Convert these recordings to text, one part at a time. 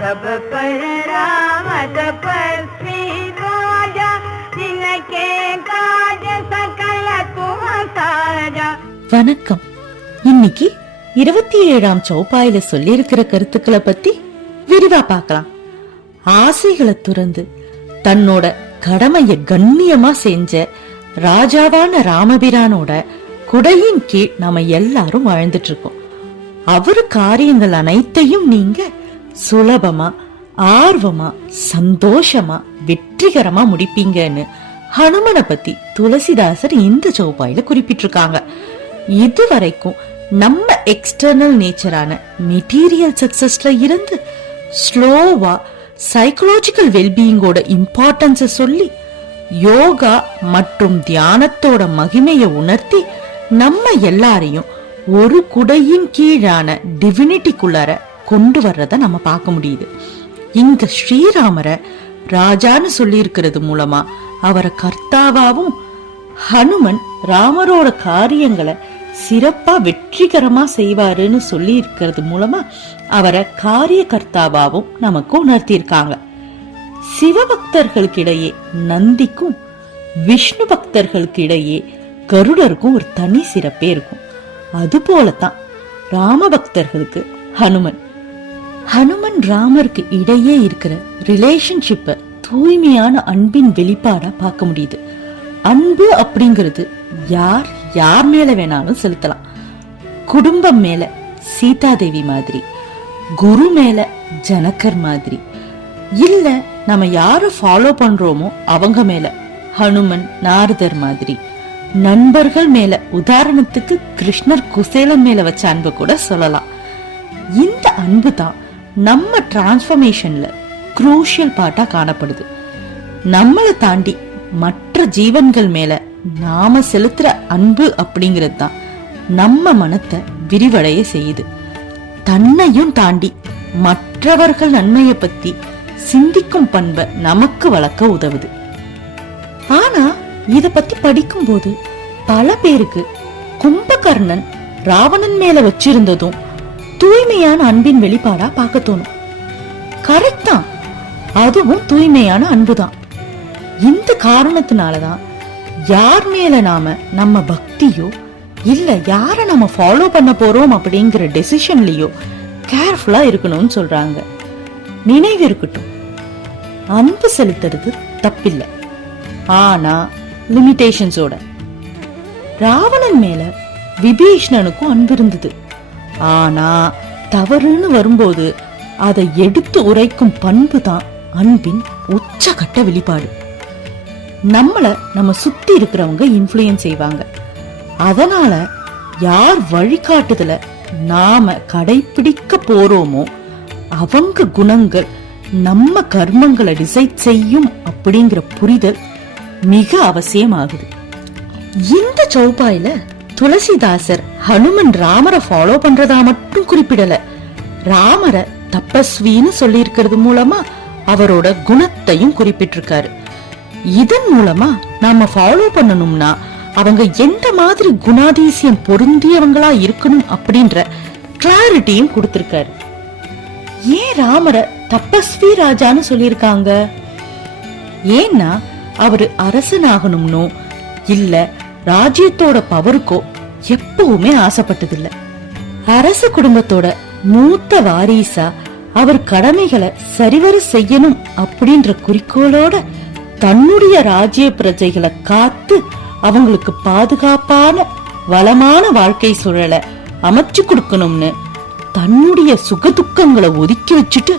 सब पर राम तपस्वी राजा, जिनके काज सकल तुम साजा. வணக்கம். இன்னைக்கு 27ஆம் சௌபாயில சொல்லி இருக்கிற கருத்துக்களை பத்தி விரிவா பார்க்கலாம். ஆசைகளை துறந்து தன்னோட கடமைய கண்ணியமா செஞ்ச ராஜாவான ராமபிரானோட குடையின் கீழ் நாம எல்லாரும் வாழ்ந்துட்டு இருக்கோம். அவரு காரியங்கள் அனைத்தையும் நீங்க சுலபமா, ஆர்வமா, சந்தோஷமா, வெற்றிகரமா முடிப்பீங்கன்னு ஹனுமனை பத்தி துளசிதாசர் இந்த சௌபாயில குறிப்பிட்டிருக்காங்க. இதுவரைக்கும் நம்ம எக்ஸ்டர்னல் நேச்சரான மெட்டீரியல் சக்சஸ்ல இருந்து ஸ்லோவா சைக்கலாஜிக்கல் வெல்பீயிங்கோட இம்பார்ட்டன்ஸ சொல்லி யோகா மற்றும் தியானத்தோட மகிமையை உணர்த்தி நம்ம எல்லாரையும் ஒரு குடையின் கீழான டிவினிட்டிக்குள்ளார கொண்டு வர்றத நம்ம பார்க்க முடியுது. இங்க ஸ்ரீராமரை ராஜான்னு சொல்லி இருக்கிறது மூலமா அவரை கர்த்தாவாவும், ஹனுமன் ராமரோட காரியங்களை சிறப்பா வெற்றிகரமா செய்வாருன்னு சொல்லி இருக்கிறது மூலமா அவரை காரிய கர்த்தாவாவும் நமக்கு உணர்த்தியிருக்காங்க. சிவபக்தர்களுக்கு இடையே நந்திக்கும், விஷ்ணு பக்தர்களுக்கு இடையே கருடருக்கும் ஒரு தனி சிறப்பே இருக்கும். அது போலதான் ராம பக்தர்களுக்கு ஹனுமன் ராமருக்கு இடையே இருக்கிற ரிலேஷன்ஷிப்ப தூய்மையான அன்பின் வெளிப்பாடா பார்க்க முடியுது. அன்பு அப்படிங்கிறது யார் மேல வேணாலும் செலுத்தலாம். குடும்பம் மேல சீதாதேவி மாதிரி, குரு மேல ஜனகர் மாதிரி, இல்ல நம்ம யார ஃபாலோ பண்றோமோ அவங்க மேல ஹனுமன், நாரதர் மாதிரி, நண்பர்கள் மேல உதாரணத்துக்கு கிருஷ்ணர் குசேலன் மேல வச்ச அன்பு கூட சொல்லலாம். இந்த அன்பு தான் நம்ம டிரான்ஸ்ஃபர்மேஷன்ல குரூஷியல் பார்ட்டா காணப்படுது. நம்மளை தாண்டி மற்ற ஜீவன்கள் மேல நாம செலுத்துற அன்பு அப்படிங்கிறது தான் நம்ம மனத்தை விரிவடைய செய்யுது. தன்னையும் தாண்டி மற்றவர்கள் நன்மையை பத்தி சிந்திக்கும் பண்பை நமக்கு வளர்க்க உதவுது. ஆனா இத பத்தி படிக்கும் போது பல பேருக்கு கும்பகர்ணன் ராவணன் மேல வச்சிருந்ததும் தூய்மையான அன்பின் வெளிப்பாடா பார்க்க தோணும். கரெக்ட் தான், அதுவும் தூய்மையான அன்புதான். இந்த காரணத்தினாலதான் யார் மேல நம்ம பக்தியோ இல்ல யார நம்ம ஃபாலோ பண்ண போறோம் அப்படிங்கிற டெசிஷன்லயோ கேர்ஃபுல்லா இருக்கணும்னு சொல்றாங்க. நினைவு இருக்கட்டும், அன்பு செலுத்துறது தப்பில்லை, ஆனா லிமிடேஷன்ஸோட. ராவணன் மேல விபீஷ்ணனுக்கும் அன்பு இருந்தது. ஆனா தவறுன்னு வரும்போது அதை எடுத்து உரைக்கும் பண்பு தான் அன்பின் உச்சகட்ட வெளிப்பாடு. நம்ம சுத்தி இருக்கிறவங்க இன்ஃப்ளூயன்ஸ் செய்வாங்க. அதனால யார் வழிகாட்டுதல நாம கடைபிடிக்க போறோமோ அவங்க குணங்கள் நம்ம கர்மங்களை டிசைட் செய்யும் அப்படிங்கிற புரிதல் மிக அவசியமாகுது. இந்த சௌபாயில துளசிதாசர் ஹனுமன் ராமரை ஃபாலோ பண்றதா மட்டும் குறிப்பிடல, ராமரை தபஸ்வின்னு சொல்லி இருக்கிறது மூலமா அவரோட குணத்தையும் குறிப்பிட்டிருக்காரு. இதன் மூலமா நாம ஃபாலோ பண்ணணும்னா அவங்க எந்த மாதிரி குணாதிசயம் பொருந்தியவங்களா இருக்கணும் அப்படின்ற கிளாரிட்டியும் கொடுத்திருக்காரு. ஏன் ராமரை தபஸ்வி ராஜான்னு சொல்லியிருக்காங்க? ஏன்னா அவரு அரசனாகணும்னோ இல்ல ராஜ்யத்தோட பவருக்கோ எப்பவுமே ஆசைப்பட்டதில்ல. அரச குடும்பத்தோட மூத்த வாரிசா அவர் கடமைகளை சரிவர செய்யணும் அப்படின்ற குறிக்கோளோட தன்னுடைய ராஜ்ய பிரஜைகளை காத்து அவங்களுக்கு பாதுகாப்பான வளமான வாழ்க்கை சூழலை அமைச்சு கொடுக்கணும்னு தன்னுடைய சுகதுக்கங்களை ஒதுக்கி வச்சுட்டு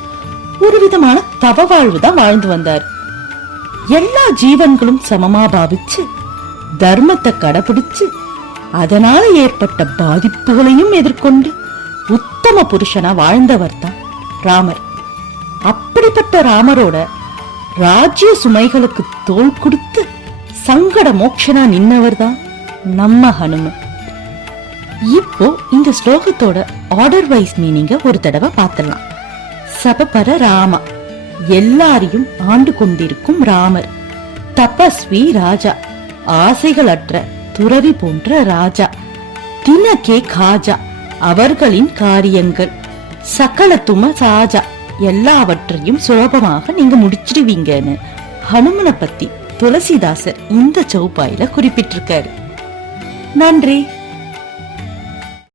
ஒரு விதமான தவ வாழ்வுதான் வாழ்ந்து வந்தார். எல்லா ஜீவன்களும் சமமா பாவிச்சு தர்மத்தை கடைபிடிச்சு அதனால ஏற்பட்ட பாதிப்புகளையும் எதிர்கொண்டு உத்தம புருஷனா வாழ்ந்தவர் தான் ராமர். அப்படிப்பட்ட ராமரோட ராஜ்ய சுமைகளுக்கு தோள் கொடுத்து சங்கட மோட்சனா நின்னவர் தான் நம்ம ஹனுமன். இப்போ இந்த ஸ்லோகத்தோட ஆர்டர் வைஸ் மீனிங்க ஒரு தடவை பார்த்துடலாம். சபபர ராமா, எல்லாரையும் ஆண்டு கொண்டிருக்கும் ராமர். தபஸ்வி ராஜா, ஆசைகளற்ற துறவி போன்ற ராஜா. தினகே காஜா, அவர்களின் காரியங்கள். சகல தும சாஜா, எல்லாவற்றையும் சுலபமாக நீங்க முடிச்சிடுவீங்கன்னு ஹனுமனை பத்தி துளசிதாசர் இந்த சௌப்பாயில குறிப்பிட்டிருக்காரு. நன்றி.